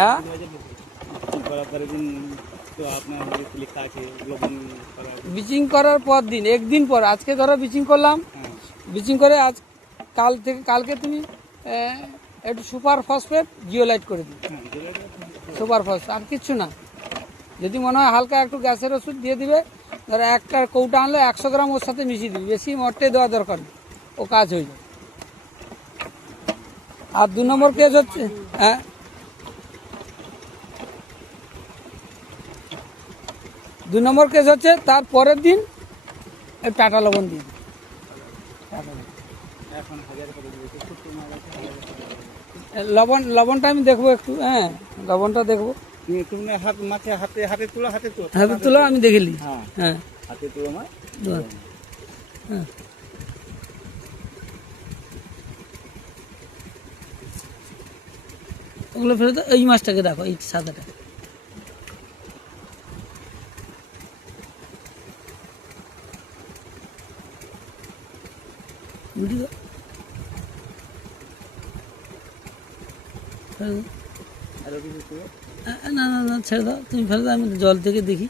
হ্যাঁ ব্লিচিং করার পর দিন, একদিন পর, আজকে ধরো ব্লিচিং করলাম, ব্লিচিং করে আজ কালকে তুমি একটু সুপার ফসফেট জিওলাইট করে দিই, সুপার ফসফেট, আর কিচ্ছু না। যদি মনে হয় হালকা একটু গ্যাসের ওষুধ দিয়ে দিবে, ধরো একটা কৌটা আনলে 100 গ্রাম ওর সাথে মিশিয়ে দিবি, বেশি মটে দেওয়া দরকার নেই, ও কাজ হয়ে যায়। আর 2 নম্বর কেস হচ্ছে, হ্যাঁ 2 নম্বর কেস হচ্ছে তার পরের দিন টাটা লবণ দিই। লবণটা আমি দেখবো একটু, হ্যাঁ লবণটা দেখবো, হাতে তুলো আমি দেখিলি, হ্যাঁ হাতে তুলো, হ্যাঁ ওগুলো ফেরত। এই মাছটাকে দেখো, এই সাদাটা বুঝলি তো? না না না ছেড়ে দাও, তুমি ফেলে দাও, আমি জল থেকে দেখি।